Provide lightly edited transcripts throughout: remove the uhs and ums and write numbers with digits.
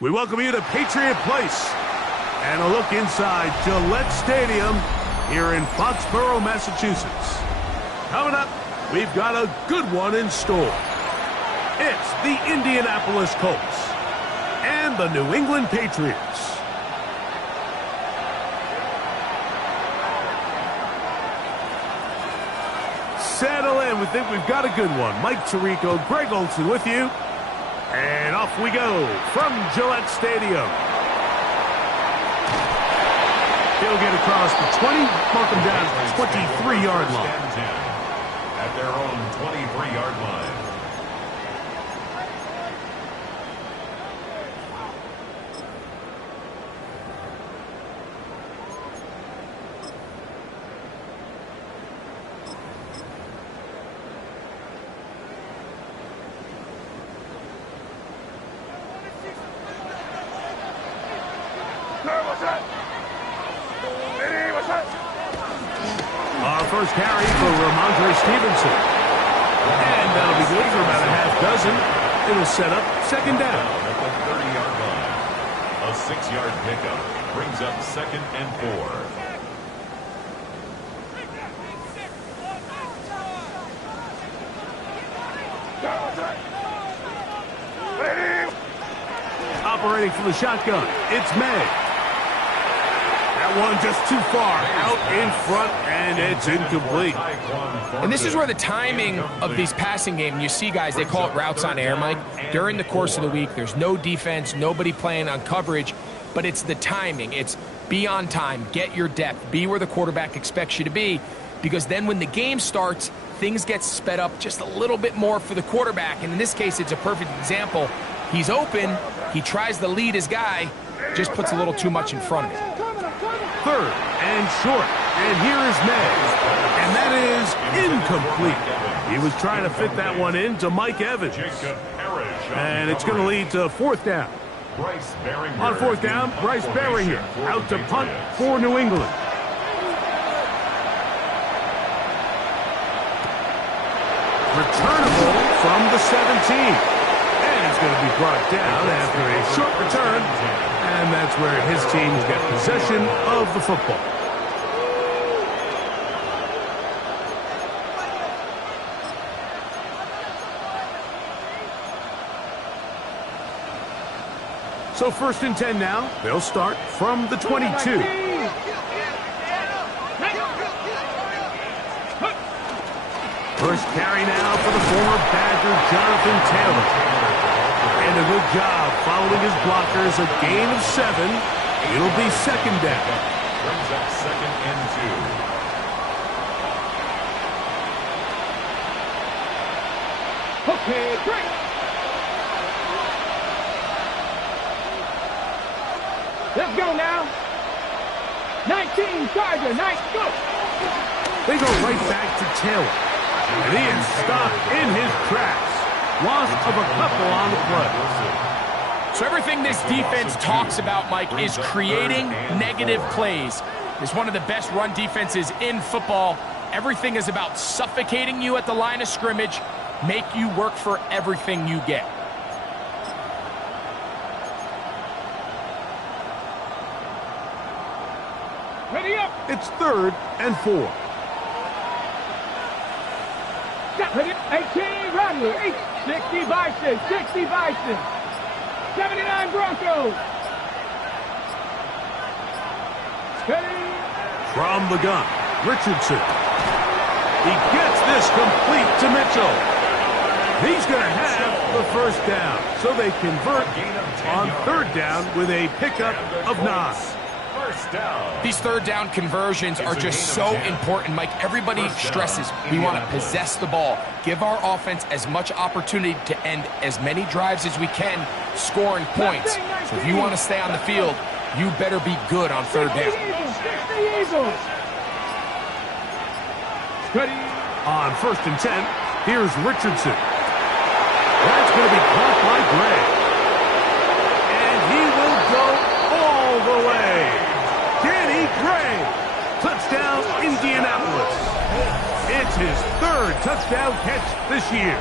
We welcome you to Patriot Place and a look inside Gillette Stadium here in Foxborough, Massachusetts. Coming up, we've got a good one in store. It's the Indianapolis Colts and the New England Patriots. Settle in. We think we've got a good one. Mike Tirico, Greg Olson with you. And off we go from Gillette Stadium. He'll get across the 20, mark him down at the 23-yard line. At their own 23-yard line. Our first carry for Ramondre Stevenson. And that'll be good for about a half dozen. It'll set up second down. At the 30-yard line. A 6-yard pickup brings up 2nd and 4. Operating from the shotgun, it's May. That one just too far out in front, and it's incomplete. And this is where the timing of these passing game, you see guys, they call it routes on air, Mike. During the course of the week, there's no defense, nobody playing on coverage, but it's the timing. It's be on time, get your depth, be where the quarterback expects you to be, because then when the game starts, things get sped up just a little bit more for the quarterback. And in this case, it's a perfect example. He's open, he tries to lead his guy, just puts a little too much in front of him. 3rd and short, and here is May, and that is incomplete. He was trying to fit that one in to Mike Evans, and it's going to lead to 4th down. On 4th down, Bryce Berringer out to punt for New England. Returnable from the 17. And it's going to be brought down after a short return. And that's where his team's got possession of the football. So 1st and 10 now. They'll start from the 22. First carry now for the former Badger, Jonathan Taylor. And a good job following his blockers, a gain of 7. It'll be 2nd down. Brings up 2nd and 2. Okay, great. Let's go now. 19, Charger, nice, go. They go right back to Taylor. And he is stopped in his tracks. Loss of a couple on the play. So everything this defense talks about, Mike, is creating negative plays. It's one of the best run defenses in football. Everything is about suffocating you at the line of scrimmage, make you work for everything you get. Ready up. It's 3rd and 4. 18, Rodley, 60 Bison, 60 Bison, 79 Broncos. From the gun, Richardson. He gets this complete to Mitchell. He's going to have the 1st down. So they convert on 3rd down with a pickup of 9. These 3rd down conversions are just so important, Mike. Everybody stresses we want to possess the ball, give our offense as much opportunity to end as many drives as we can, scoring points. So if you want to stay on the field, you better be good on 3rd down. On 1st and 10, here's Richardson. That's going to be caught by Gray. And he will go all the way. Danny Gray, touchdown Indianapolis. It's his 3rd touchdown catch this year.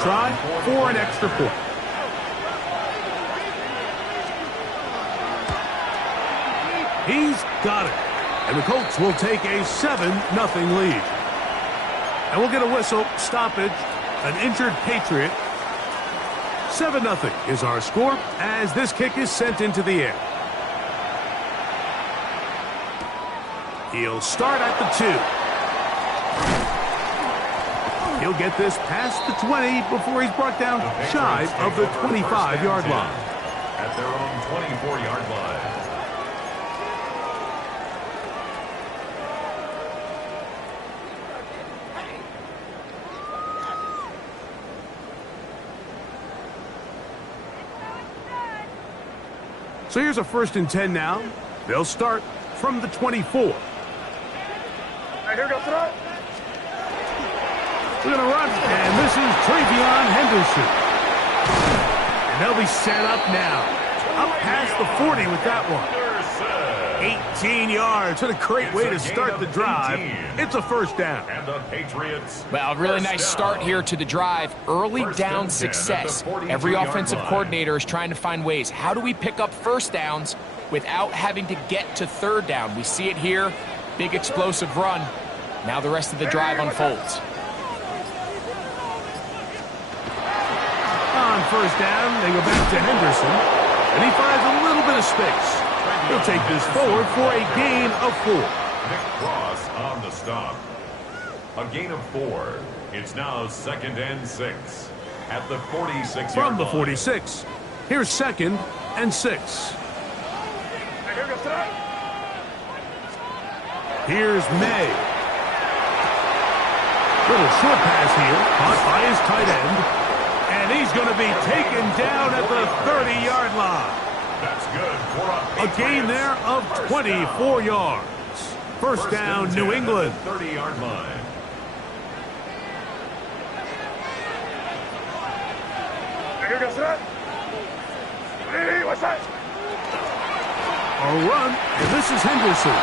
try for an extra point. He's got it. And the Colts will take a 7-0 lead. And we'll get a whistle, stoppage, an injured Patriot. 7-0 is our score as this kick is sent into the air. He'll start at the 2. He'll get this past the 20 before he's brought down shy of the 25-yard line. At their own 24-yard line. So here's a 1st and 10 now. They'll start from the 24. Right, here goes throw. We're going to run, and this is Travion Henderson. And they'll be set up now. Up past the 40 with that one. 18 yards. What a great way to start the drive. It's a 1st down. And the Patriots. Well, really nice start here to the drive. Early down success. Every offensive coordinator is trying to find ways. How do we pick up 1st downs without having to get to 3rd down? We see it here. Big explosive run. Now the rest of the drive unfolds. On 1st down, they go back to Henderson. And he finds a little bit of space. He'll take this forward for a gain of 4. Nick Cross on the stop. A gain of 4. It's now 2nd and 6 at the 46-yard line. From the 46, here's 2nd and 6. Here goes throw. Here's May. Little short pass here, caught by his tight end. And he's going to be taken down at the 30-yard line. That's good for A gain there of 24 yards. 1st down, New England. 30-yard line. Here goes throw. Hey, what's that? A run, and this is Henderson.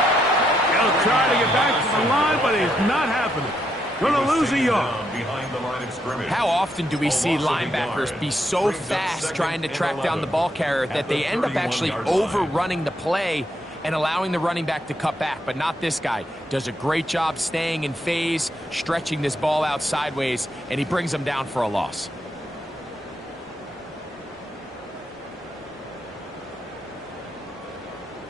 He'll try to get back to the line, but it's not happening. Going to lose a yard. Behind the line of scrimmage. How often do we see linebackers be so fast trying to track down the ball carrier that they end up actually overrunning the play and allowing the running back to cut back? But not this guy. Does a great job staying in phase, stretching this ball out sideways, and he brings them down for a loss.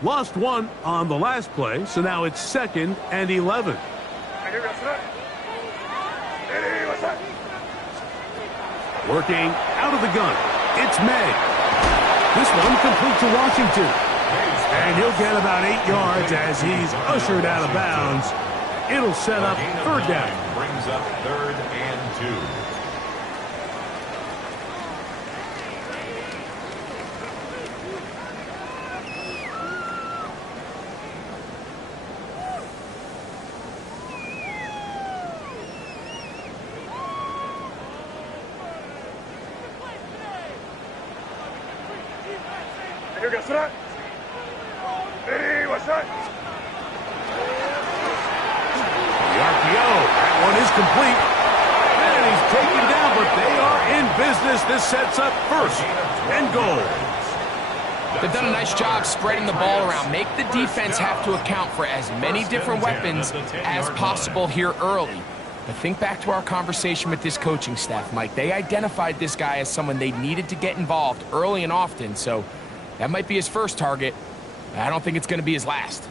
Lost 1 on the last play, so now it's 2nd and 11. Here goes throw. Hey, what's that? Working out of the gun, it's May. This one complete to Washington. And he'll get about 8 yards as he's ushered out of bounds. It'll set up 3rd down. Brings up 3rd and 2. Here goes throw. Hey, what's that? The RPO, that one is complete. And he's taken down, but they are in business. This sets up 1st and goal. They've done a nice job spreading the ball around. Make the defense have to account for as many different weapons as possible here early. But think back to our conversation with this coaching staff, Mike. They identified this guy as someone they needed to get involved early and often, so that might be his 1st target. I don't think it's going to be his last.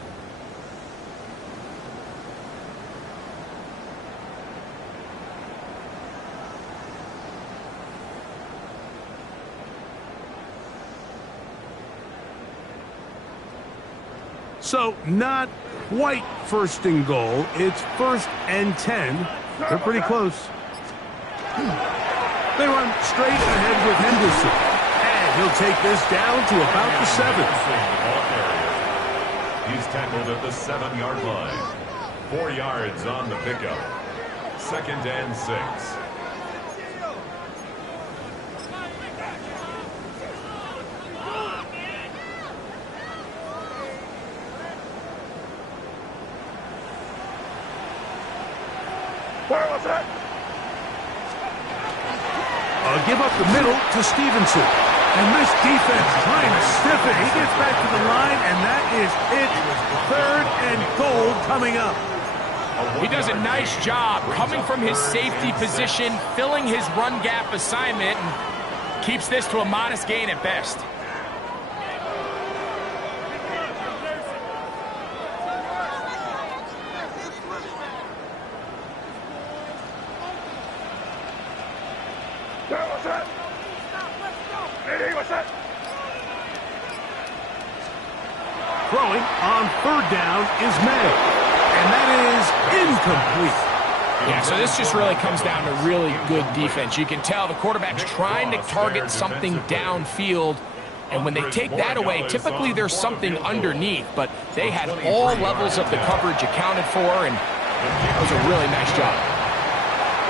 So not quite 1st and goal. It's 1st and 10. They're pretty close. They run straight ahead with Henderson. And he'll take this down to about the 7. He's tackled at the 7-yard line. 4 yards on the pickup. 2nd and 6. Where was that? They'll give up the middle to Stevenson. And this defense trying to stiff it. He gets back to the line, and that is it. 3rd and goal coming up. He does a nice job coming from his safety position, filling his run gap assignment, and keeps this to a modest gain at best. Throwing on 3rd down is May. And that is incomplete. Yeah, so this just really comes down to really good defense. You can tell the quarterback's trying to target something downfield, and when they take that away, typically there's something underneath, but they had all levels of the coverage accounted for, and that was a really nice job.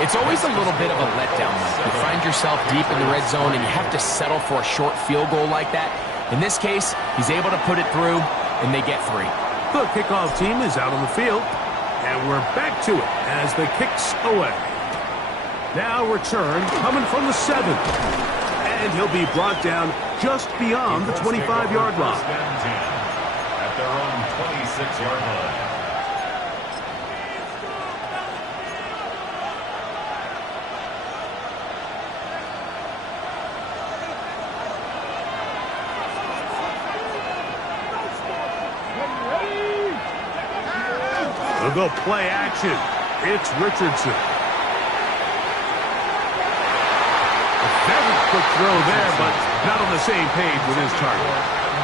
It's always a little bit of a letdown. You find yourself deep in the red zone, and you have to settle for a short field goal like that. In this case, he's able to put it through, and they get 3. The kickoff team is out on the field, and we're back to it as the kick's away. Now return coming from the 7. And he'll be brought down just beyond the 25-yard line. At their own 26-yard line. They'll go play action. It's Richardson. A very quick throw there, but not on the same page with his target.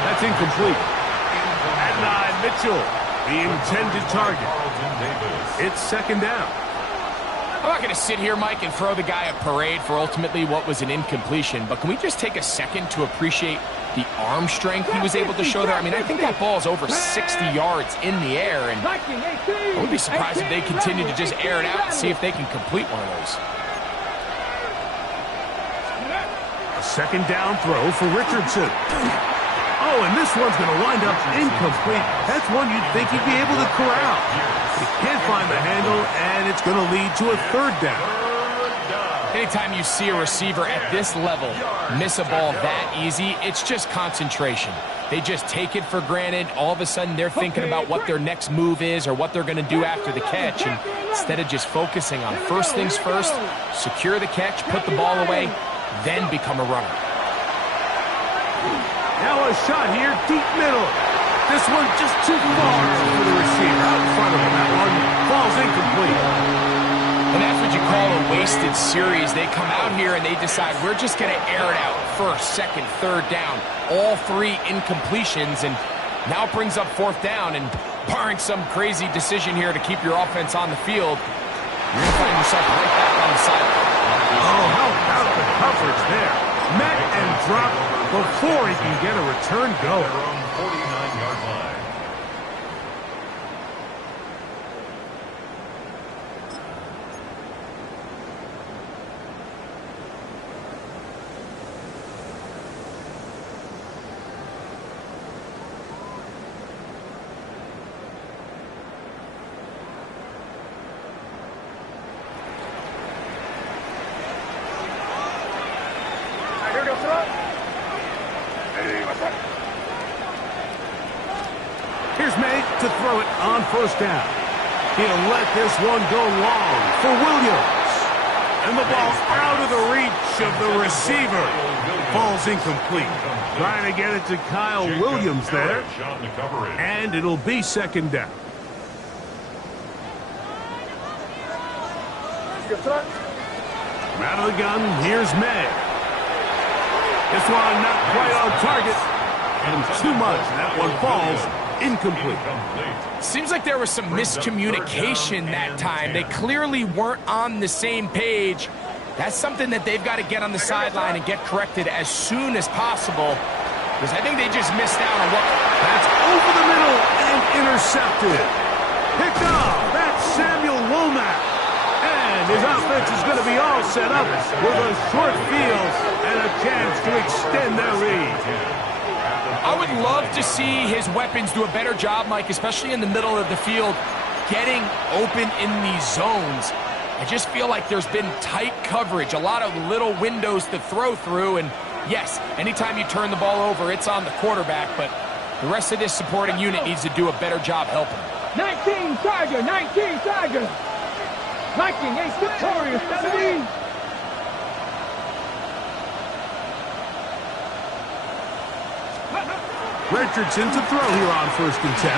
That's incomplete. At 9, Mitchell, the intended target. It's 2nd down. I'm not going to sit here, Mike, and throw the guy a parade for ultimately what was an incompletion, but can we just take a second to appreciate the arm strength he was able to show there? I mean, I think that ball's over 60 yards in the air, and I would be surprised if they continue to just air it out and see if they can complete one of those. A 2nd down throw for Richardson. Oh, and this one's going to wind up incomplete. That's one you'd think he'd be able to corral. He can't find the handle, and it's going to lead to a 3rd down. Anytime you see a receiver at this level miss a ball that easy, it's just concentration. They just take it for granted. All of a sudden, they're thinking about what their next move is or what they're going to do after the catch. And instead of just focusing on first things first, secure the catch, put the ball away, then become a runner. Now a shot here, deep middle. This one just too far for the receiver. Out in front of him, that one falls incomplete. And that's what you call a wasted series. They come out here and they decide we're just going to air it out. 1st, 2nd, 3rd down. All 3 incompletions, and now it brings up 4th down. And barring some crazy decision here to keep your offense on the field, you're going to find yourself right back on the sideline. Oh, how about the coverage there? Met and dropped before he can get a return going. Their own 49-yard line. Here's May to throw it on 1st down. He'll let this one go long for Williams. And the ball out of the reach of the receiver. Falls incomplete. Trying to get it to Kyle Williams there. And it'll be 2nd down. From out of the gun, here's May. This one not quite on target. And too much. That one falls incomplete. Seems like there was some miscommunication that time. They clearly weren't on the same page. That's something that they've got to get on the sideline and get corrected as soon as possible, because I think they just missed out on what... That's over the middle and intercepted. Picked off. That's Samuel Womack. And his offense is going to be all set up with a short field and a chance to extend their lead. I would love to see his weapons do a better job, Mike, especially in the middle of the field, getting open in these zones. I just feel like there's been tight coverage, a lot of little windows to throw through, and yes, anytime you turn the ball over, it's on the quarterback, but the rest of this supporting unit needs to do a better job helping. 19 Tiger, 19 Tiger. Viking is victorious, 17. Richardson to throw here on 1st and 10.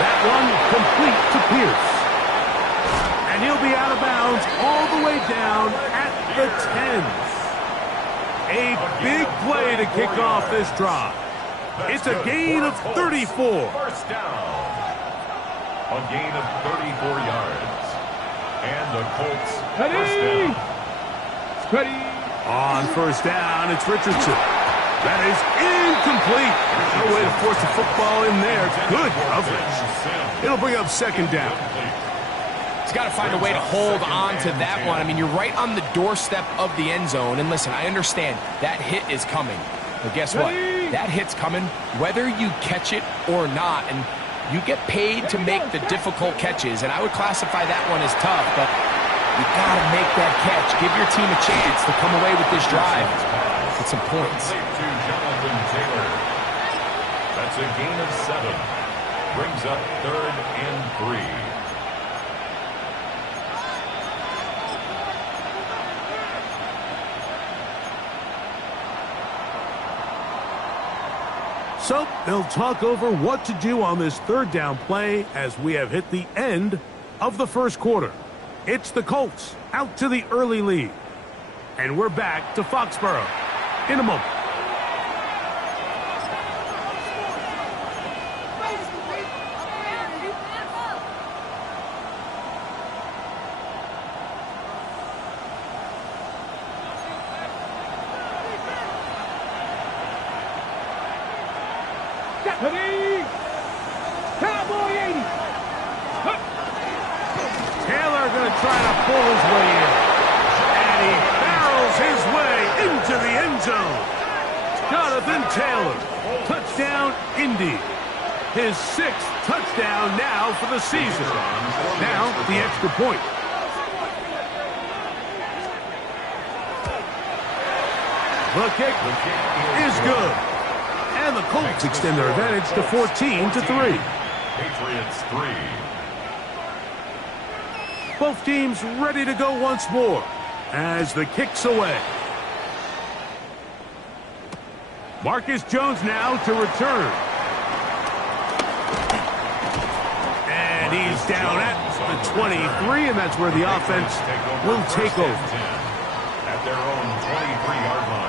That one complete to Pierce. And he'll be out of bounds all the way down at the 10. A big play to kick off this drive. It's a gain of 34. First down. A gain of 34 yards. And the Colts first down. Ready. On 1st down, it's Richardson. That is incomplete. No way to force the football in there. Good coverage. It'll bring up 2nd down. He's got to find a way to hold on to that one. I mean, you're right on the doorstep of the end zone. And listen, I understand that hit is coming. But guess what? That hit's coming whether you catch it or not. And you get paid to make the difficult catches. And I would classify that one as tough. But you got to make that catch. Give your team a chance to come away with this drive with some points. That's a gain of 7. Brings up 3rd and 3. So they'll talk over what to do on this 3rd down play as we have hit the end of the 1st quarter. It's the Colts out to the early lead. And we're back to Foxborough in a moment. Ready. Cowboy 80. Taylor going to try to pull his way in. And he barrels his way into the end zone. Jonathan Taylor. Touchdown, Indy. His 6th touchdown now for the season. Now the extra point. The kick is good. And the Colts extend their advantage to 14-3. Patriots 3. Both teams ready to go once more as the kick's away. Marcus Jones now to return. And he's down at the 23, and that's where the offense will take over. At their own 23-yard line.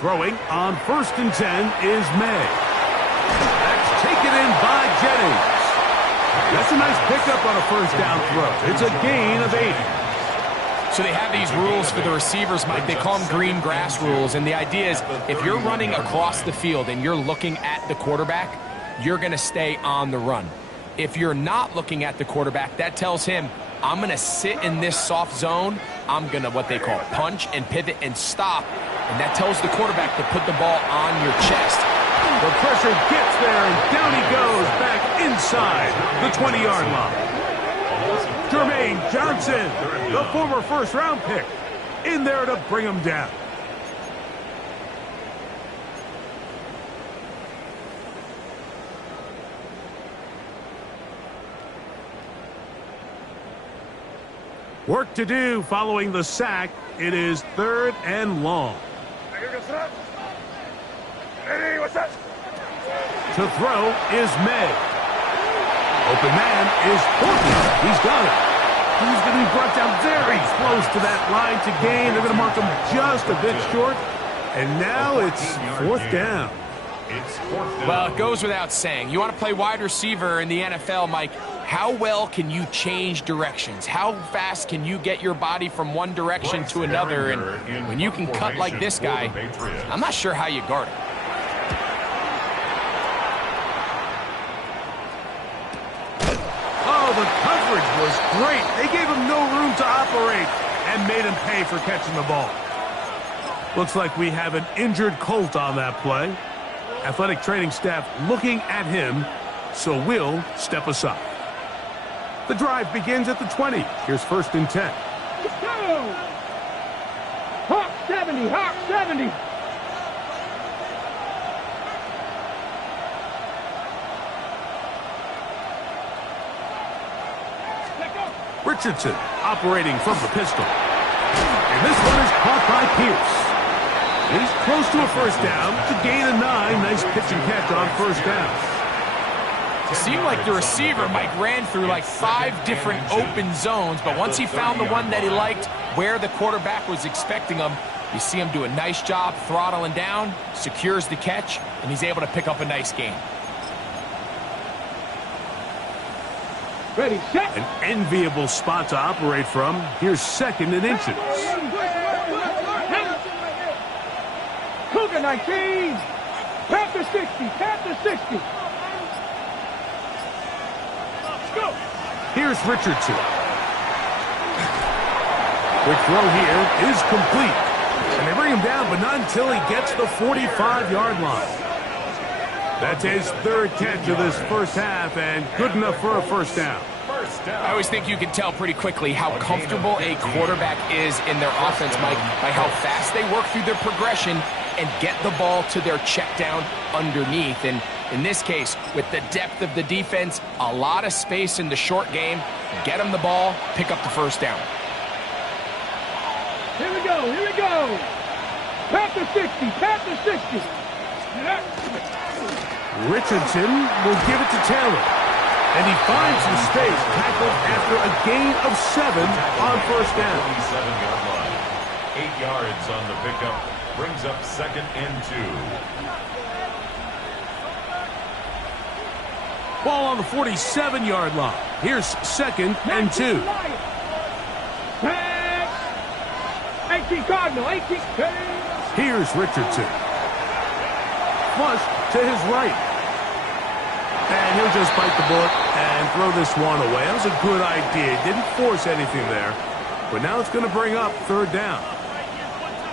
Throwing on 1st and 10 is May. That's taken in by Jennings. That's a nice pickup on a 1st down throw. It's a gain of 8. So they have these rules for the receivers, Mike. They call them green grass rules. And the idea is if you're running across the field and you're looking at the quarterback, you're going to stay on the run. If you're not looking at the quarterback, that tells him, I'm going to sit in this soft zone. I'm going to what they call punch and pivot and stop. And that tells the quarterback to put the ball on your chest. The pressure gets there, and down he goes back inside the 20-yard line. Jermaine Johnson, the former 1st-round pick, in there to bring him down. Work to do following the sack. It is 3rd and long. To throw is May. Open man is Porky. He's got it. He's going to be brought down very close to that line to gain. They're going to mark him just a bit short. And now it's 4th down. Well, it goes without saying. You want to play wide receiver in the NFL, Mike, how well can you change directions? How fast can you get your body from one direction to another? And when you can cut like this guy, I'm not sure how you guard it. coverage was great. They gave him no room to operate and made him pay for catching the ball. Looks like we have an injured Colt on that play. Athletic training staff looking at him, so we'll step aside. The drive begins at the 20. Here's 1st and 10. Let's go! Hawk 70, Hawk 70. Richardson operating from the pistol. And this one is caught by Pierce. He's close to a first down to gain a 9. Nice pitch and catch on first down. It seemed like the receiver, Mike, ran through like 5 different open zones, but once he found the one that he liked where the quarterback was expecting him, you see him do a nice job throttling down, secures the catch, and he's able to pick up a nice gain. Ready, set. An enviable spot to operate from. Here's 2nd and inches. Cougar 19. Panther 60, Panther 60. Let's go. Here's Richardson. The throw here is complete. And they bring him down, but not until he gets the 45-yard line. That's his 3rd catch of this first half, and good enough for a first down. I always think you can tell pretty quickly how comfortable a quarterback is in their offense, Mike, by how fast they work through their progression and get the ball to their check down underneath. And in this case, with the depth of the defense, a lot of space in the short game, get them the ball, pick up the first down. Here we go, here we go. Panther 60, Panther 60. Richardson will give it to Taylor. And he finds some space, tackled after a gain of 7 on first down. 27-yard line. 8 yards on the pickup. Brings up 2nd and 2. Ball on the 47-yard line. Here's 2nd and 2. Pass. 18 Cardinal, 18. Here's Richardson. Flush to his right. And he'll just bite the bullet and throw this one away. That was a good idea. Didn't force anything there. But now it's going to bring up 3rd down.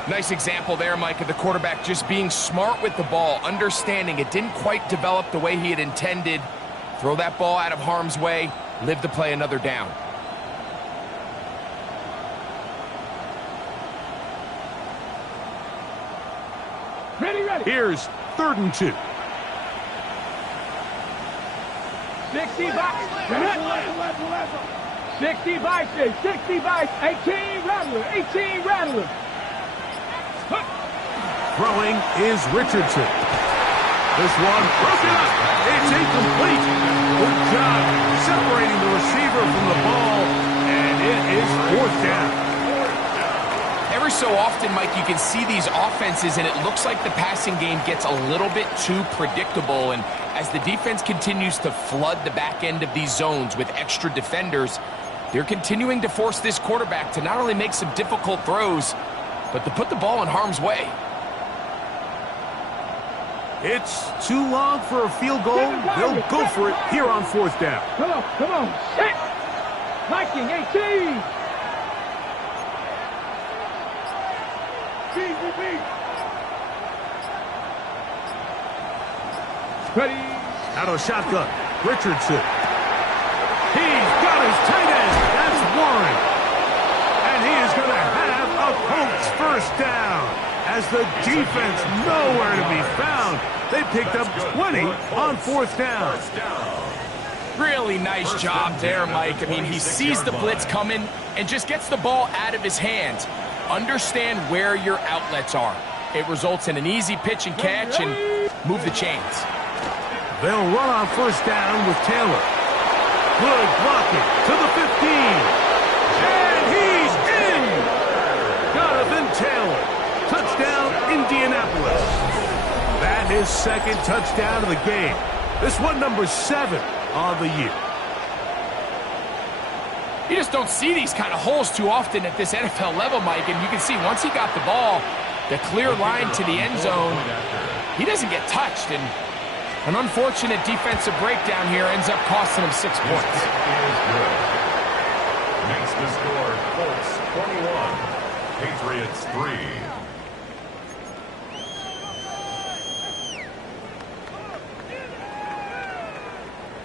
Nice example there, Mike, of the quarterback just being smart with the ball, understanding it didn't quite develop the way he had intended. Throw that ball out of harm's way, live to play another down. Ready, ready. Here's 3rd and 2. 60 by 60 by 6, 60 by 18 Rattler, 18 Rattler. Throwing is Richardson. This one broken up. It's incomplete. Good job separating the receiver from the ball, and it is 4th down. Every so often, Mike, you can see these offenses, and it looks like the passing game gets a little bit too predictable. And as the defense continues to flood the back end of these zones with extra defenders, they're continuing to force this quarterback to not only make some difficult throws, but to put the ball in harm's way. It's too long for a field goal. They'll go for it here on 4th down. Come on, set. Viking 18. Ready. Out of shotgun, Richardson. He's got his tight end. That's Warren. And he is going to have a Colts first down. As the defense nowhere to be found. They picked up 20 on 4th down. Really nice job there, Mike. I mean, he sees the blitz coming and just gets the ball out of his hands. Understand where your outlets are. It results in an easy pitch and catch and move the chains. They'll run on first down with Taylor. Good blocking to the 15. And he's in! Jonathan Taylor. Touchdown, Indianapolis. That is 2nd touchdown of the game. This one number 7 on the year. You just don't see these kind of holes too often at this NFL level, Mike. And you can see once he got the ball, the clear line to the end zone, he doesn't get touched. And an unfortunate defensive breakdown here ends up costing him 6 points. Makes the score Colts 21, Patriots 3.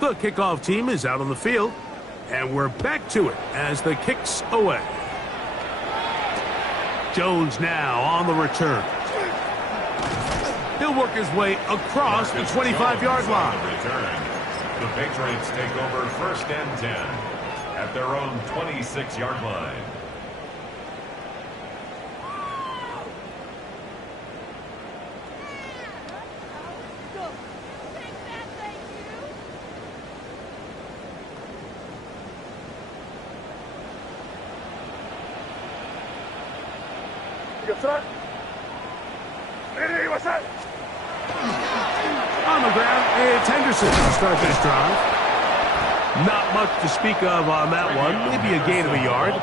The kickoff team is out on the field, and we're back to it as the kick's away. Jones now on the return. He'll work his way across the 25-yard line. The Patriots take over 1st and 10 at their own 26-yard line. On the ground, it's Henderson to start this drive. Not much to speak of on that one. Maybe a gain of a yard.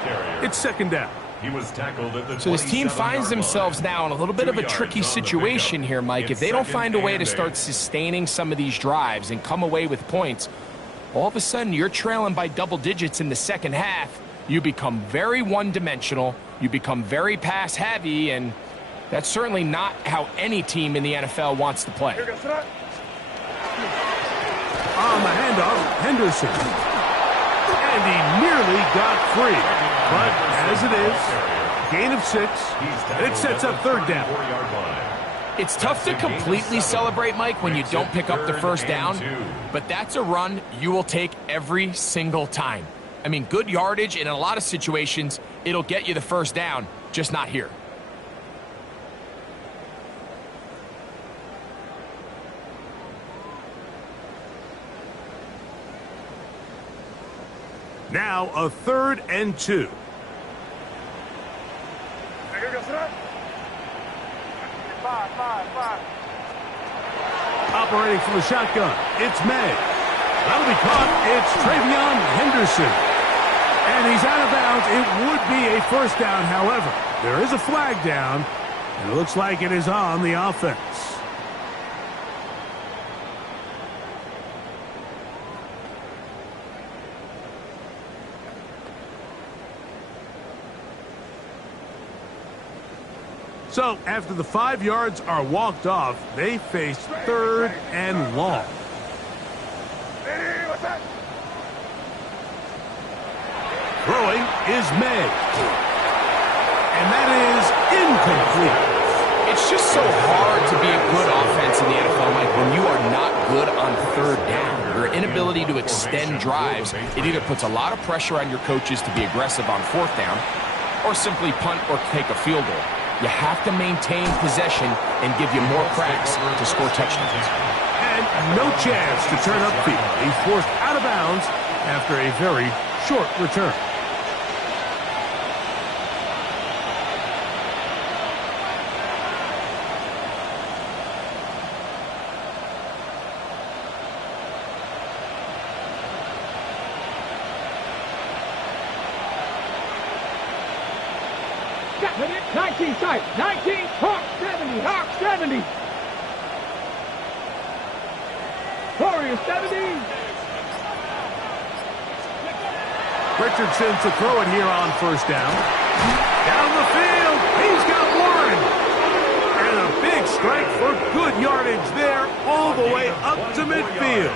It's 2nd down. He was tackled at the So this team finds themselves now in a little bit of a tricky situation here, Mike. If they don't find a way to start sustaining some of these drives and come away with points, all of a sudden you're trailing by double digits in the second half. You become very one-dimensional. You become very pass-heavy, and that's certainly not how any team in the NFL wants to play. On the handoff, Henderson. And he nearly got free. But as it is, gain of 6, and it sets up 3rd down. It's tough to completely celebrate, Mike, when you don't pick up the 1st down, but that's a run you will take every single time. I mean, good yardage, and in a lot of situations, it'll get you the 1st down, just not here. Now a 3rd and 2. Operating from the shotgun, it's May. That'll be caught. It's Travion Henderson. And he's out of bounds. It would be a 1st down, however. There is a flag down, and it looks like it is on the offense. So, after the 5 yards are walked off, they face 3rd and long. Throwing is May. And that is incomplete. It's just so hard to be a good offense in the NFL, Mike, when you are not good on 3rd down. Your inability to extend drives, it either puts a lot of pressure on your coaches to be aggressive on 4th down or simply punt or take a field goal. You have to maintain possession and give you more cracks to score touchdowns. And no chance to turn upfield. He's forced out of bounds after a very short return. Got it. 19 sight. 19. Hawk 70. Hawk 70. Warrior 70. Richardson to throw it here on 1st down. Down the field. He's got one. And a big strike for good yardage there all the way up to midfield.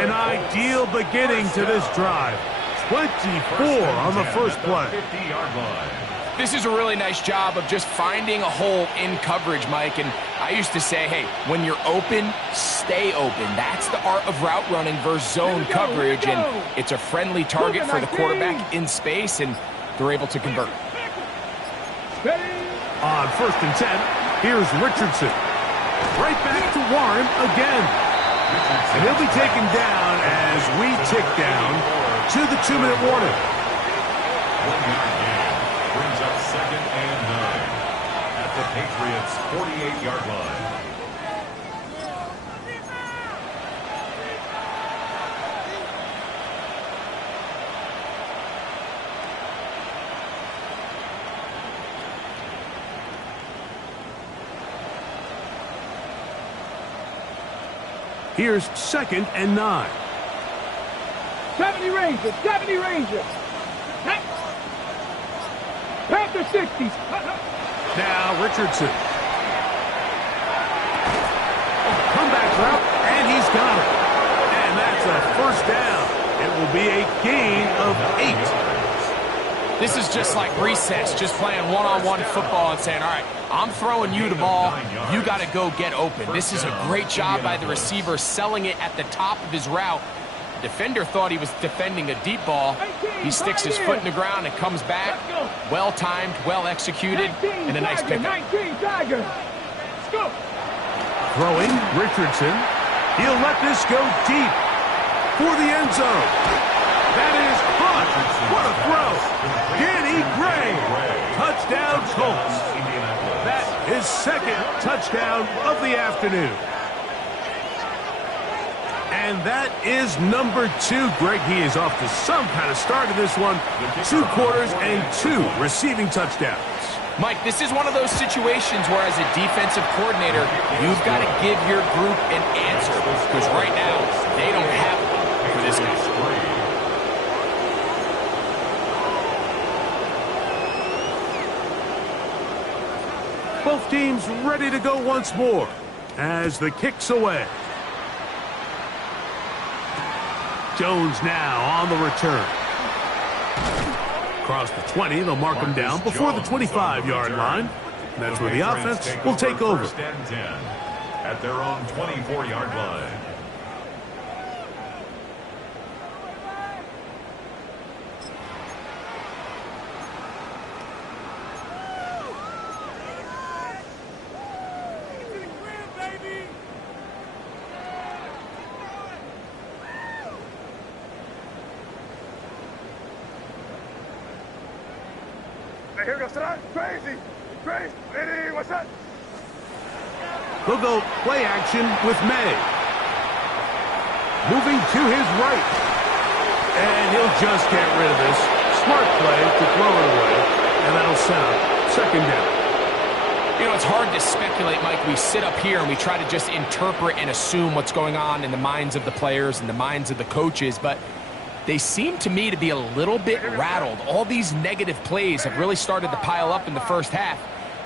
An ideal beginning to this drive. 24 on the 1st play. This is a really nice job of just finding a hole in coverage, Mike. And I used to say, hey, when you're open, stay open. That's the art of route running versus zone coverage. And it's a friendly target for the quarterback in space, and they're able to convert. On 1st and 10, here's Richardson. Right back to Warren again. And he'll be taken down as we tick down to the 2-minute warning. 1 yard gain brings up 2nd and 9 at the Patriots' 48-yard line. Here's 2nd and 9. 70 Rangers, 70 Rangers. Panther 60s. Now Richardson. Comeback route, and he's got it. And that's a first down. It will be a gain of 8. This is just like recess, just playing one-on-one football and saying, all right, I'm throwing you the ball. You got to go get open. This is a great job by the receiver selling it at the top of his route. The defender thought he was defending a deep ball. He sticks his foot in the ground and comes back. Well-timed, well-executed, and a nice pickup. 19 Tigers. Let's go. Throwing, Richardson. He'll let this go deep for the end zone. That is caught. What a throw. Danny Gray. Touchdown Colts. That is second touchdown of the afternoon. And that is number 2. Greg, he is off to some kind of start in this one. 2 quarters and 2 receiving touchdowns. Mike, this is one of those situations where as a defensive coordinator, you've got to give your group an answer. Because right now, they don't have one for this guy. Both teams ready to go once more as the kick's away. Jones now on the return. Across the 20, they'll mark him down before the 25-yard line. And that's where the offense will take over. First and 10 at their own 24-yard line. Here goes tonight. Crazy. Crazy. Hey, what's that? They'll go play action with May. Moving to his right. And he'll just get rid of this. Smart play to throw it away. And that'll set up second down. You know, it's hard to speculate, Mike. We sit up here and we try to just interpret and assume what's going on in the minds of the players and the minds of the coaches, but they seem to me to be a little bit rattled. All these negative plays have really started to pile up in the first half.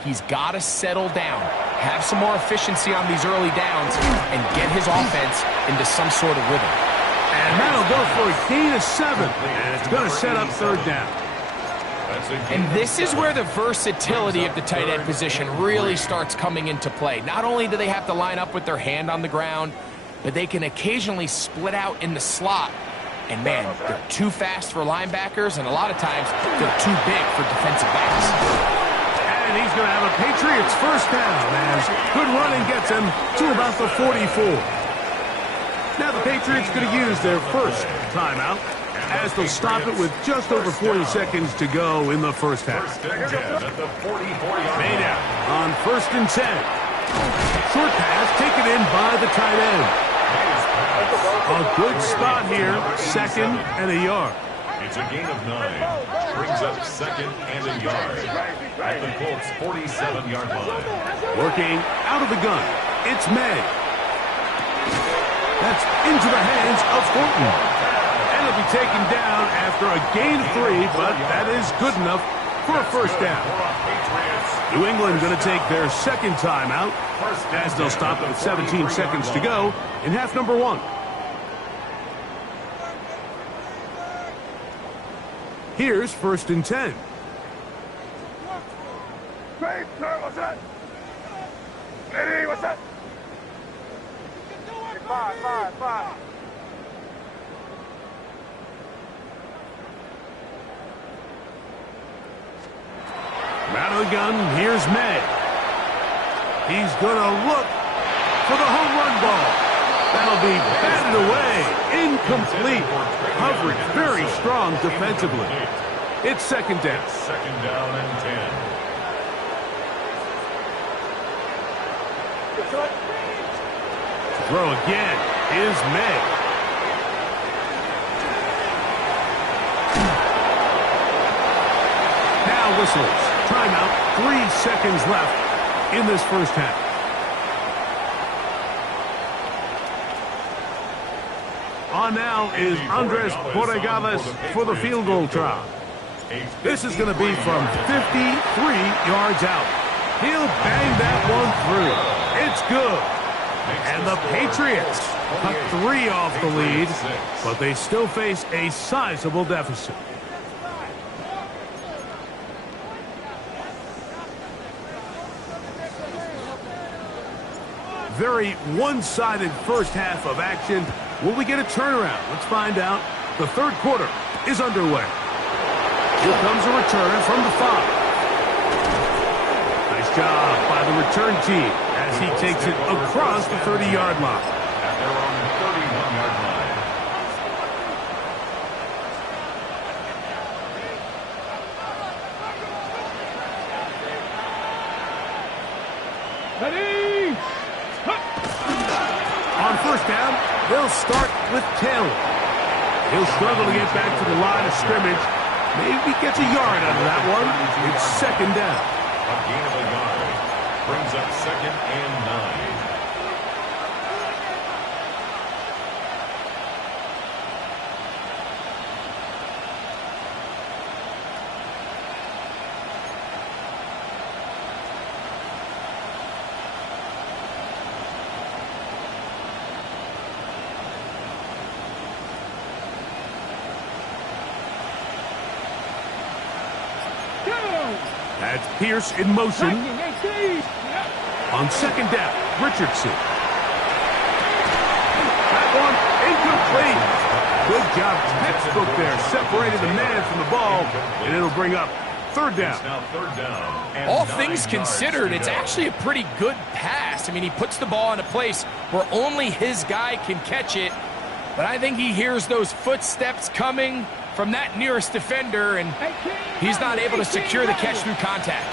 He's got to settle down, have some more efficiency on these early downs, and get his offense into some sort of rhythm. And that'll go for a gain of 7. And it's going to set up third down. And this is where the versatility of the tight end position really starts coming into play. Not only do they have to line up with their hand on the ground, but they can occasionally split out in the slot. And, man, they're too fast for linebackers, and a lot of times they're too big for defensive backs. And he's going to have a Patriots first down as good running gets him to about the 44. Now the Patriots going to use their first timeout as they'll stop it with just over 40 seconds to go in the first half. Made out on first and 10. Short pass taken in by the tight end. A good spot here, second and a yard. It's a gain of 9. Brings up second and a yard at the Colts' 47-yard line. Working out of the gun, it's May. That's into the hands of Horton. And it'll be taken down after a gain of 3, but that is good enough for a first down. New England going to take their second timeout as they'll stop it with 17 seconds to go in half number 1. Here's first and 10. Great, sir, what's that? Eddie, what's that? 5. Out of the gun, here's May. He's going to look for the home run ball. That'll be batted away. Incomplete. Coverage very strong defensively. It's second down. Second down and 10. Throw again is May. Now whistles. Timeout. 3 seconds left in this first half. On now is Andres Borregales for the field goal try. This is going to be from 53 yards out. He'll bang that one through. It's good. And the Patriots cut 3 off the lead, but they still face a sizable deficit. Very one-sided first half of action. Will we get a turnaround? Let's find out. The third quarter is underway. Here comes a return from the 5. Nice job by the return team as he takes it across the 30-yard line. At their own 31-yard line. Ready? On first down, they'll start with Taylor. He'll struggle to get back to the line of scrimmage. Maybe gets a yard out of that one. It's second down. A gain of a yard brings up 2nd and 9. That's Pierce in motion. On second down, Richardson. That one incomplete. Good job, textbook there. Separated the man from the ball, and it'll bring up third down. Now third down. All things considered, it's actually a pretty good pass. I mean, he puts the ball in a place where only his guy can catch it, but I think he hears those footsteps coming from that nearest defender, and he's not able to secure the catch through contact.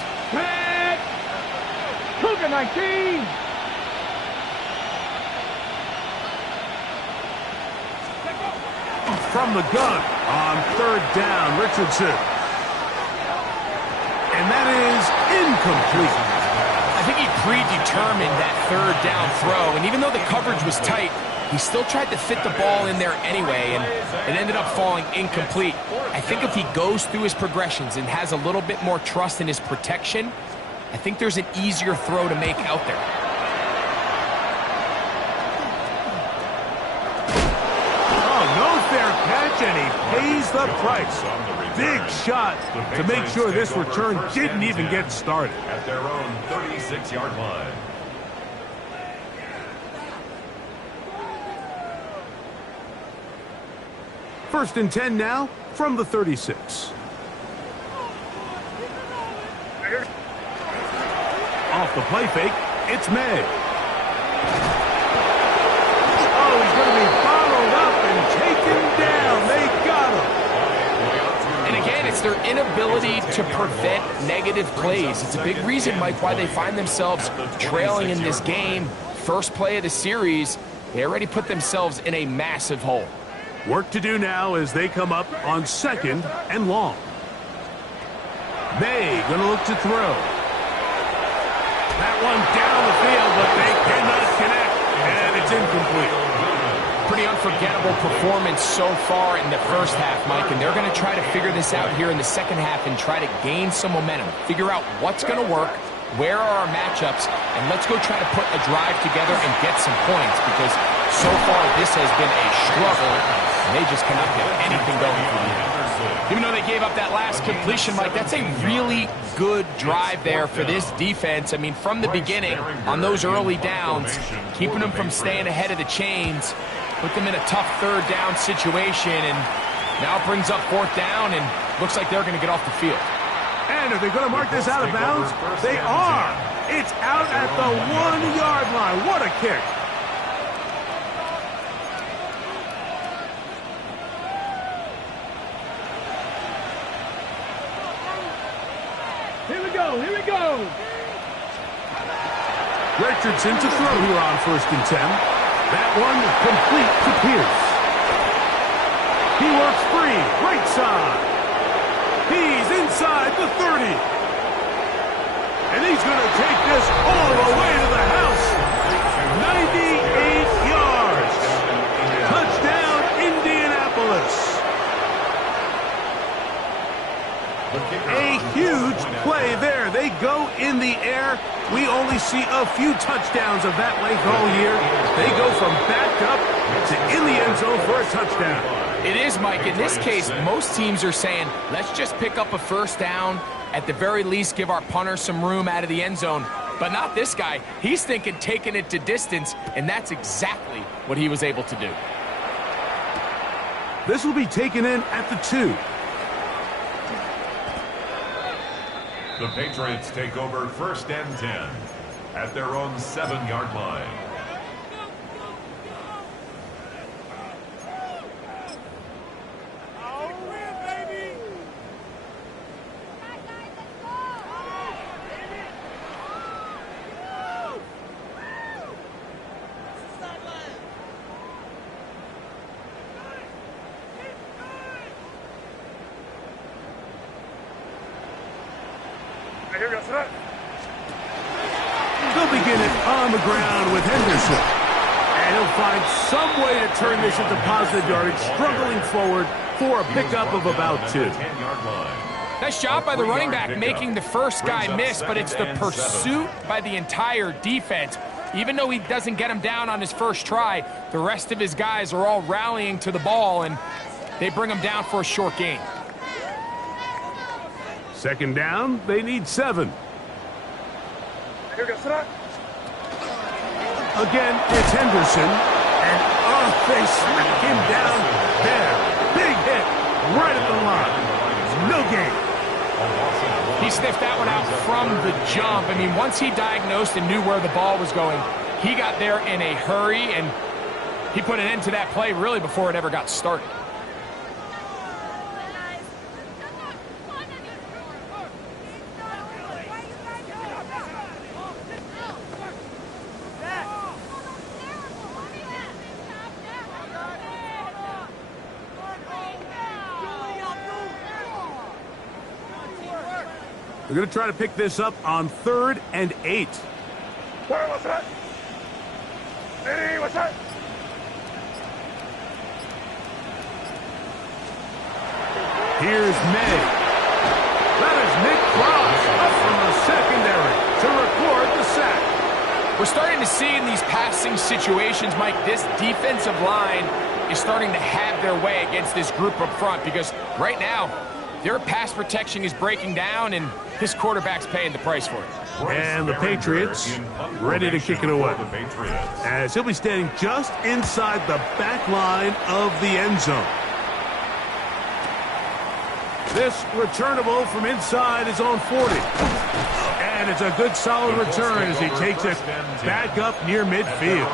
Cougar 19. From the gun on third down, Richardson. And that is incomplete. I think he predetermined that third down throw, and even though the coverage was tight, he still tried to fit the ball in there anyway, and it ended up falling incomplete. I think if he goes through his progressions and has a little bit more trust in his protection, I think there's an easier throw to make out there. Oh, no fair catch, and he pays the price. Big shot to make sure this return didn't even get started. At their own 36-yard line. First and 10 now from the 36. Off the play fake, it's May. Oh, he's going to be followed up and taken down. They got him. And again, it's their inability to prevent negative plays. It's a big reason, Mike, why they find themselves trailing in this game. First play of the series, they already put themselves in a massive hole. Work to do now as they come up on second and long. May going to look to throw. That one down the field, but they cannot connect, and it's incomplete. Pretty unforgettable performance so far in the first half, Mike, and they're going to try to figure this out here in the second half and try to gain some momentum, figure out what's going to work, where are our matchups, and let's go try to put a drive together and get some points, because so far this has been a struggle, and they just cannot get anything going for you. Even though they gave up that last completion, Mike, that's a really good drive there for this defense. I mean, from the beginning, on those early downs, keeping them from staying ahead of the chains, put them in a tough third down situation, and now it brings up fourth down, and looks like they're going to get off the field. And are they going to mark this out of bounds? They are. It's out at the 1-yard line. What a kick. Here we go, here we go. Richardson to throw here on first and 10. That one complete to Pierce. He works free, right side. He's inside the 30. And he's going to take this all the way to the house. 98 yards. Touchdown, the air, we only see a few touchdowns of that length all year. They go from backed up to in the end zone for a touchdown. It is, Mike. In this case, most teams are saying, let's just pick up a first down. At the very least, give our punter some room out of the end zone. But not this guy. He's thinking taking it to distance, and that's exactly what he was able to do. This will be taken in at the 2. The Patriots take over 1st and 10 at their own 7-yard line. They'll begin it on the ground with Henderson. And he'll find some way to turn this into positive yardage, struggling forward for a pickup of about 2. Nice job by the running back making the first guy miss, but it's the pursuit by the entire defense. Even though he doesn't get him down on his first try, the rest of his guys are all rallying to the ball, and they bring him down for a short gain. 2nd down, they need 7. Again, it's Henderson, and they smack him down there. Big hit, right at the line. No gain. He sniffed that one out from the jump. I mean, once he diagnosed and knew where the ball was going, he got there in a hurry, and he put an end to that play really before it ever got started. They're going to try to pick this up on 3rd and 8. Here's May. That is Nick Cross up from the secondary to record the sack. We're starting to see in these passing situations, Mike, this defensive line is starting to have their way against this group up front, because right now, their pass protection is breaking down, and his quarterback's paying the price for it. And the Patriots ready to kick it away, as he'll be standing just inside the back line of the end zone. This returnable from inside his own 40. And it's a good solid return as he takes it back up near midfield.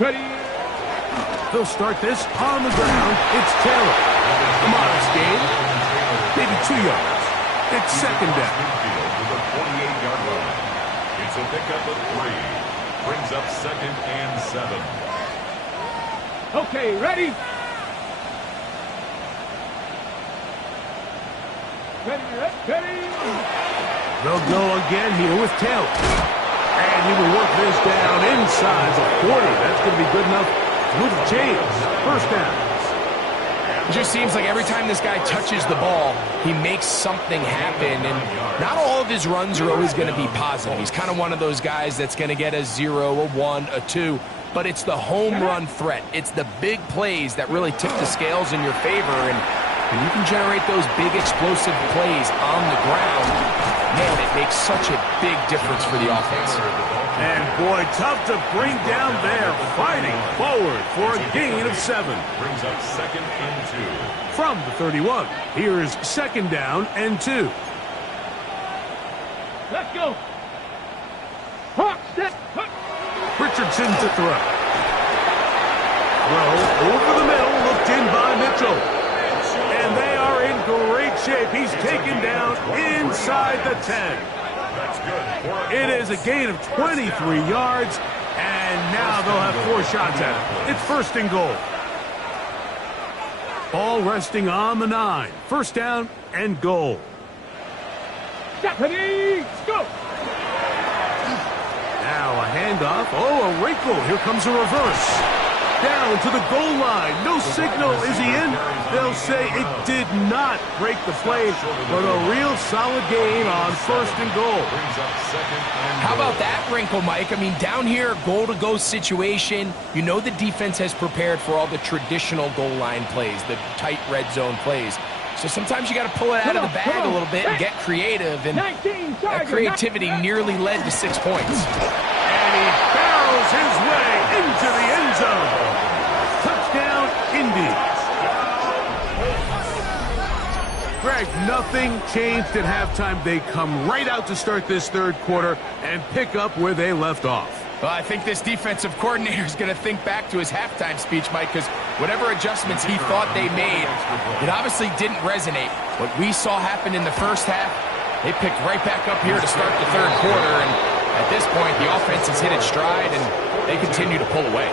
Ready. They'll start this on the ground. It's Taylor. A modest gain. Maybe 2 yards. It's 2nd down. To the 48-yard line. It's a pickup of 3. Brings up 2nd and 7. Okay, ready. Ready. They'll go again here with Taylor. And he will work this down inside the 40. That's going to be good enough to move the chains. 1st down. It just seems like every time this guy touches the ball, he makes something happen. And not all of his runs are always going to be positive. He's kind of one of those guys that's going to get a 0, a 1, a 2. But it's the home run threat. It's the big plays that really tip the scales in your favor. And when you can generate those big explosive plays on the ground, man, it makes such a big difference for the offense. And boy, tough to bring down there, fighting forward for a gain of 7. Brings up 2nd and 2. From the 31, here's 2nd down and 2. Let's go. Hawk, step. Richardson to throw. Throw over the middle, looked in by Mitchell. And they are in great shape. He's taken down inside the 10. It is a gain of 23 yards, and now they'll have 4 shots at it. It's 1st and goal. Ball resting on the 9. 1st down and goal. Ready, go! Now a handoff. Oh, a wrinkle. Here comes a reverse. Down to the goal line. No signal. Is he in? They'll say it did not break the play, but a real solid gain on first and goal. How about that wrinkle, Mike? I mean, down here, goal-to-go situation. You know the defense has prepared for all the traditional goal line plays, the tight red zone plays. So sometimes you got to pull it out of the bag a little bit and get creative, and that creativity nearly led to 6 points. And he barrels his way into the end zone. Touchdown, Indy. Greg, nothing changed at halftime. They come right out to start this third quarter and pick up where they left off. Well, I think this defensive coordinator is going to think back to his halftime speech, Mike, because whatever adjustments he thought they made, it obviously didn't resonate. What we saw happen in the first half, they picked right back up here to start the third quarter, and at this point, the offense has hit its stride, and they continue to pull away.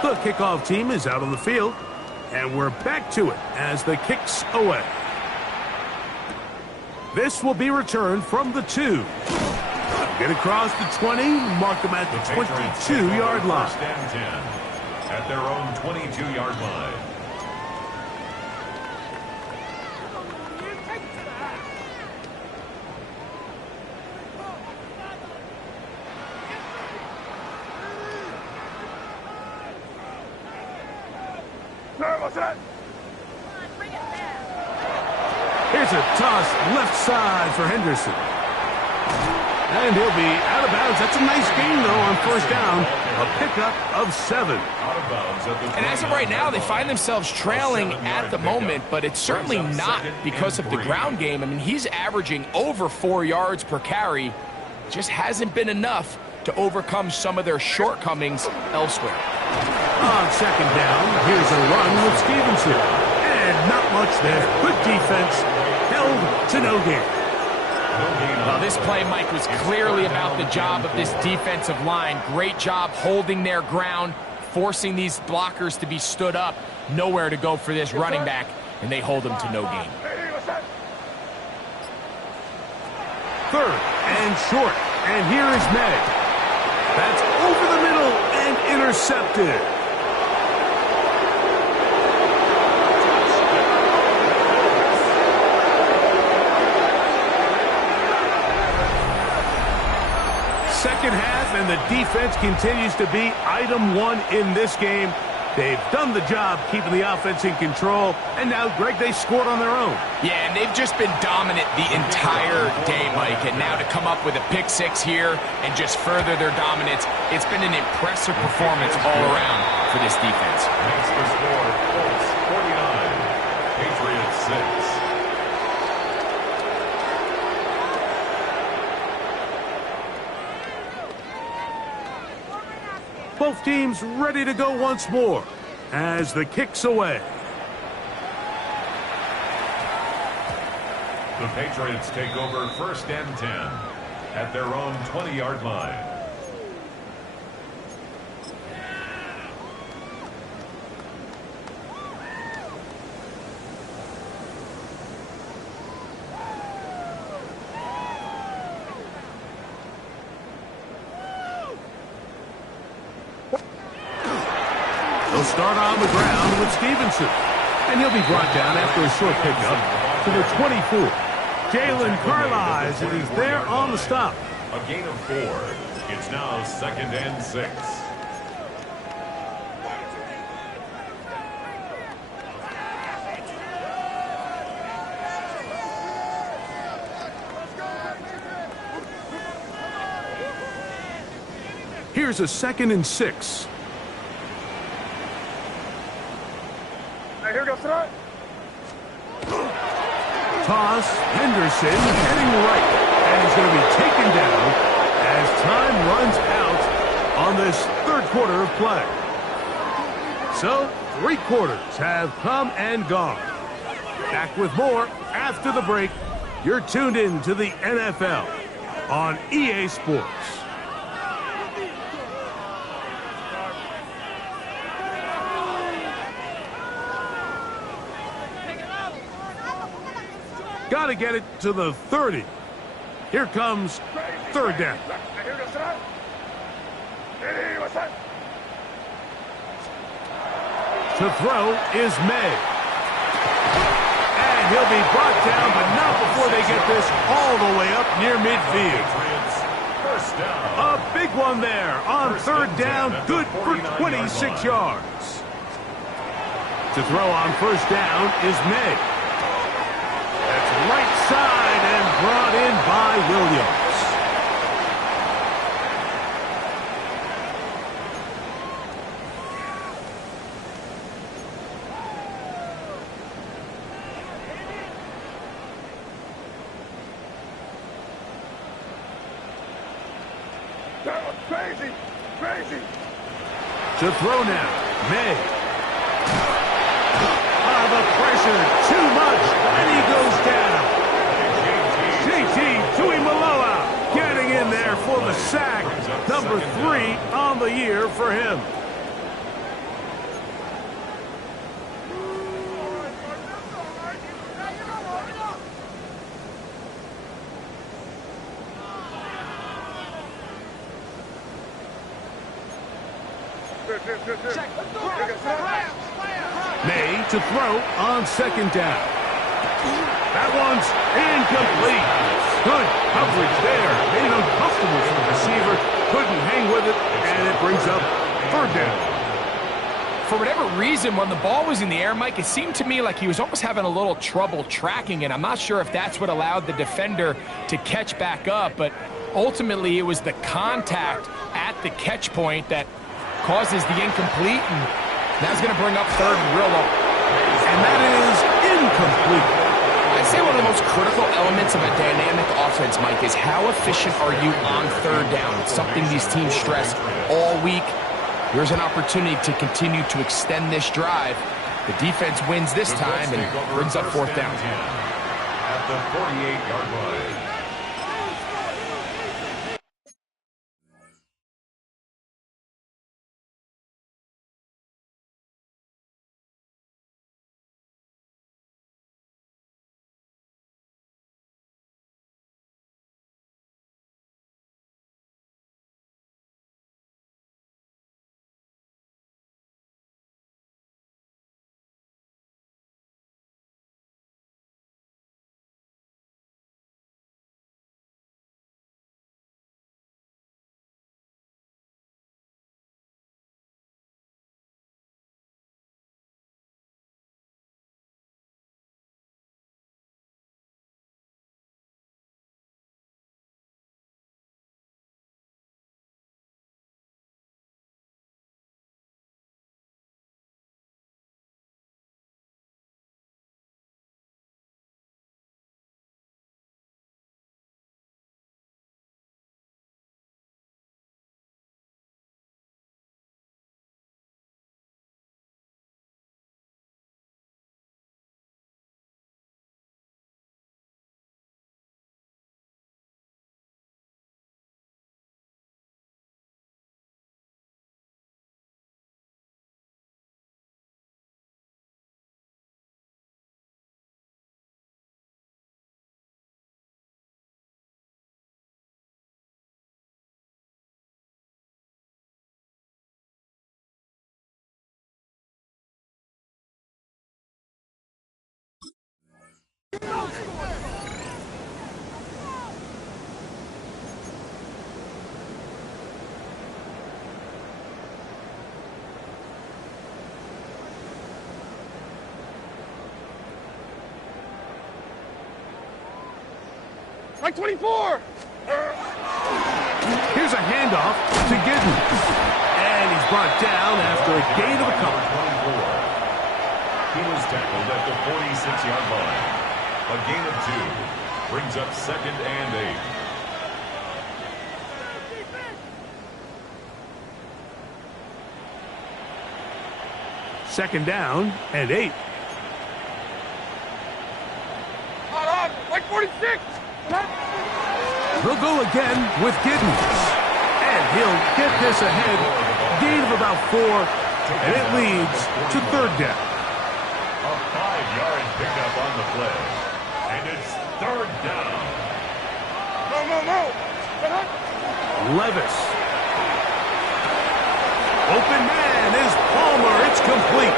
The kickoff team is out on the field, and we're back to it as the kick's away. This will be returned from the 2. Get across the 20, mark them at the 22-yard line. First and 10 at their own 22-yard line. Here's a toss left side for Henderson. And he'll be out of bounds. That's a nice gain, though, on first down. A pickup of 7. And as of right now, they find themselves trailing at the moment, but it's certainly not because of the ground game. I mean, he's averaging over 4 yards per carry. Just hasn't been enough to overcome some of their shortcomings elsewhere. On second down, here's a run with Stevenson. And not much there. Good defense. Held to no gain. Well, this play, Mike, was clearly about the job of this defensive line. Great job holding their ground, forcing these blockers to be stood up. Nowhere to go for this running back, and they hold him to no gain. Third and short. And here is Madden. That's over the middle and intercepted. Second half, and the defense continues to be item 1 in this game. They've done the job keeping the offense in control, and now, Greg, they scored on their own. Yeah, and they've just been dominant the entire day, Mike, and now to come up with a pick 6 here and just further their dominance, it's been an impressive performance all around for this defense. Makes the score, Colts 49, Patriots 6. Both teams ready to go once more as the kick's away. The Patriots take over first and 10 at their own 20-yard line. They'll start on the ground with Stevenson. And he'll be brought down after a short pickup to the 24. Jalen Carlisle is there on the stop. A gain of 4. It's now second and 6. Here's a second and 6. Here goes throw it. Toss, Henderson heading right, and he's going to be taken down as time runs out on this third quarter of play. So, 3 quarters have come and gone. Back with more after the break. You're tuned in to the NFL on EA Sports. Got to get it to the 30. Here comes third down. To throw is May. And he'll be brought down, but not before they get this all the way up near midfield. A big one there on third down, good for 26 yards. To throw on first down is May. That's right side and brought in by Williams. Crazy. To throw now, May. The pressure, too much, and he goes down. JT Tuimoloau getting in there for the sack. Number 3 on the year for him. May to throw on second down. That one's incomplete. Good coverage there. Made uncomfortable for the receiver. Couldn't hang with it, and it brings up third down. For whatever reason, when the ball was in the air, Mike, it seemed to me like he was almost having a little trouble tracking it. I'm not sure if that's what allowed the defender to catch back up, but ultimately it was the contact at the catch point that causes the incomplete, and that's going to bring up third and real low. And that is incomplete. I'd say one of the most critical elements of a dynamic offense, Mike, is how efficient are you on third down. It's something these teams stress all week. Here's an opportunity to continue to extend this drive. The defense wins this time and brings up fourth down. At the 48-yard line. Like 24! Here's a handoff to Giddens. And he's brought down after a gain of a couple. He was tackled at the 46-yard line. A gain of 2 brings up second and 8. Second down and 8. Hold on, like 46! They'll go again with Giddens. And he'll get this ahead. Gain of about 4. And it leads to third down. A 5-yard pickup on the play. And it's third down. Levis. Open man is Palmer. It's complete.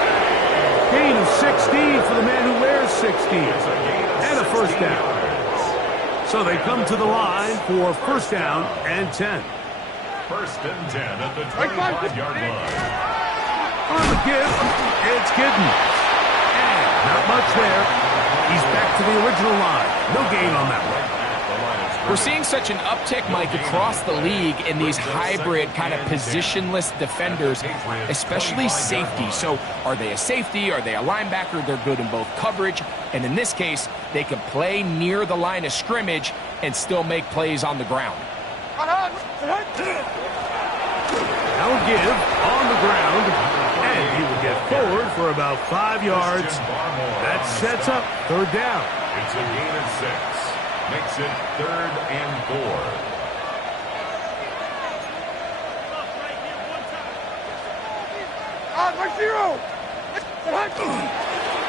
Gain of 16 for the man who wears 16. And a first down. So they come to the line for first down and 10. First and 10 at the 25-yard line. On the give, it's Gidden. And not much there. He's back to the original line. No gain on that one. We're seeing such an uptick, Mike, across the league in these hybrid kind of positionless defenders, especially safety. So are they a safety? Are they a linebacker? They're good in both coverage. And in this case, they can play near the line of scrimmage and still make plays on the ground. Now give on the ground, and he will get forward for about 5 yards. That sets up third down. It's a gain of 6. Makes it third and 4.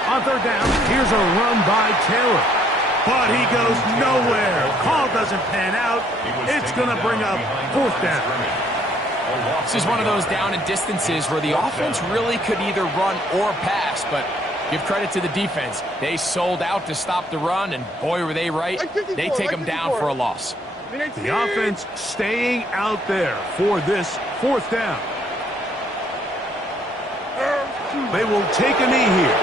On third down, here's a run by Taylor. But he goes nowhere. Call doesn't pan out. It's going to bring up fourth down. This is one of those down and distances where the offense really could either run or pass, but give credit to the defense. They sold out to stop the run, and boy, were they right. They take them down for a loss. The offense staying out there for this fourth down. They will take a knee here.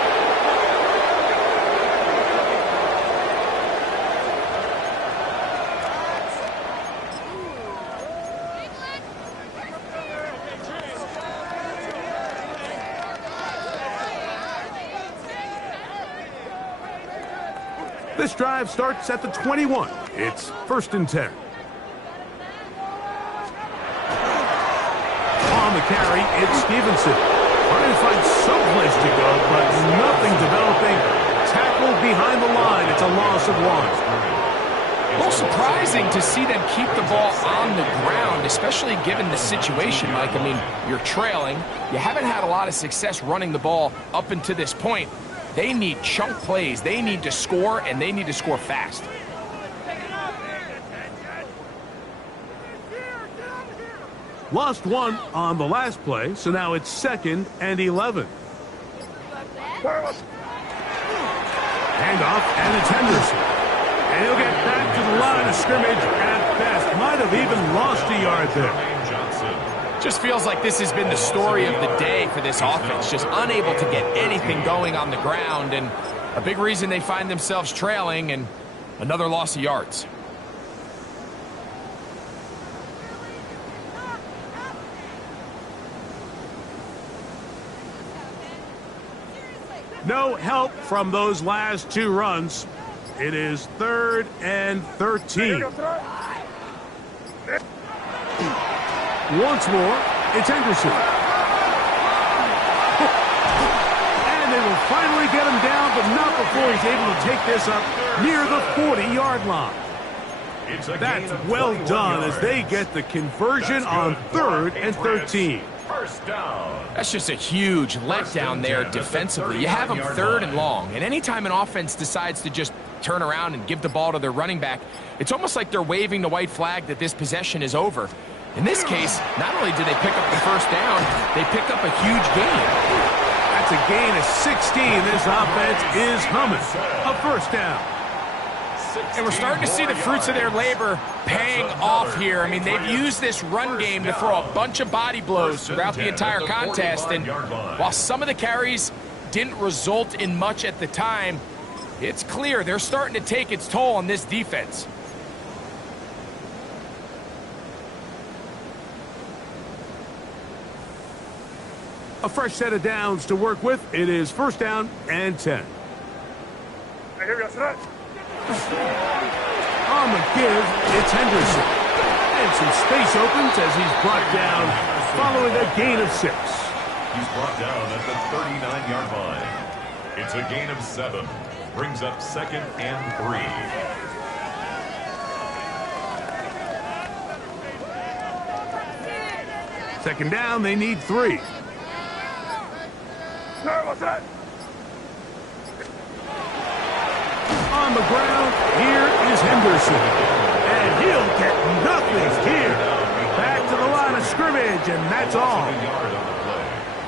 This drive starts at the 21. It's first and 10. On the carry, it's Stevenson. Trying to find someplace to go, but nothing developing. Tackled behind the line. It's a loss of 1. A little surprising to see them keep the ball on the ground, especially given the situation, Mike. I mean, you're trailing. You haven't had a lot of success running the ball up until this point. They need chunk plays. They need to score, and they need to score fast. Lost 1 on the last play, so now it's second and 11. Handoff, and it's Henderson. And he'll get back to the line of scrimmage at best. Might have even lost a yard there. Just feels like this has been the story of the day for this offense. Just unable to get anything going on the ground, and a big reason they find themselves trailing, and another loss of yards. No help from those last 2 runs. It is third and 13. Once more, it's Henderson. And they will finally get him down, but not before he's able to take this up near the 40-yard line. That's well done as they get the conversion on third and 13. First down. That's just a huge letdown there defensively. You have them third and long, and anytime an offense decides to just turn around and give the ball to their running back, it's almost like they're waving the white flag that this possession is over. In this case, not only do they pick up the first down, they pick up a huge gain. That's a gain of 16. This offense is humming. A first down. And we're starting to see the fruits of their labor paying off here. I mean, they've used this run game to throw a bunch of body blows throughout the entire contest. And while some of the carries didn't result in much at the time, it's clear they're starting to take its toll on this defense. A fresh set of downs to work with. It is first down and 10. On the give, it's Henderson. And some space opens as he's brought down following a gain of 6. He's brought down at the 39-yard line. It's a gain of 7. Brings up second and 3. Second down, they need 3. On on the ground. Here is Henderson. And he'll get nothing here. Back to the line of scrimmage, and that's all.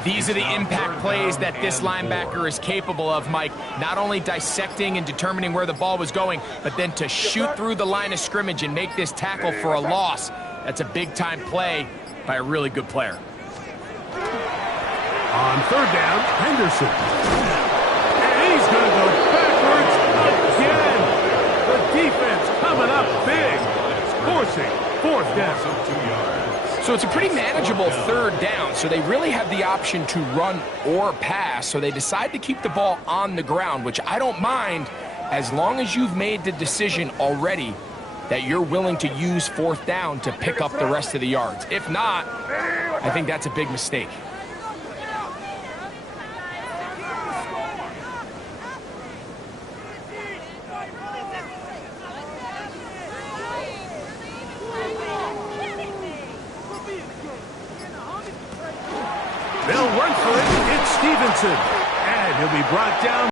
These are the impact plays that this linebacker is capable of, Mike. Not only dissecting and determining where the ball was going, but then to shoot through the line of scrimmage and make this tackle for a loss. That's a big-time play by a really good player. On third down, Henderson. And he's going to go backwards again. The defense coming up big, forcing fourth down. So it's a pretty manageable third down, so they really have the option to run or pass, so they decide to keep the ball on the ground, which I don't mind as long as you've made the decision already that you're willing to use fourth down to pick up the rest of the yards. If not, I think that's a big mistake. They'll run for it. It's Stevenson. And he'll be brought down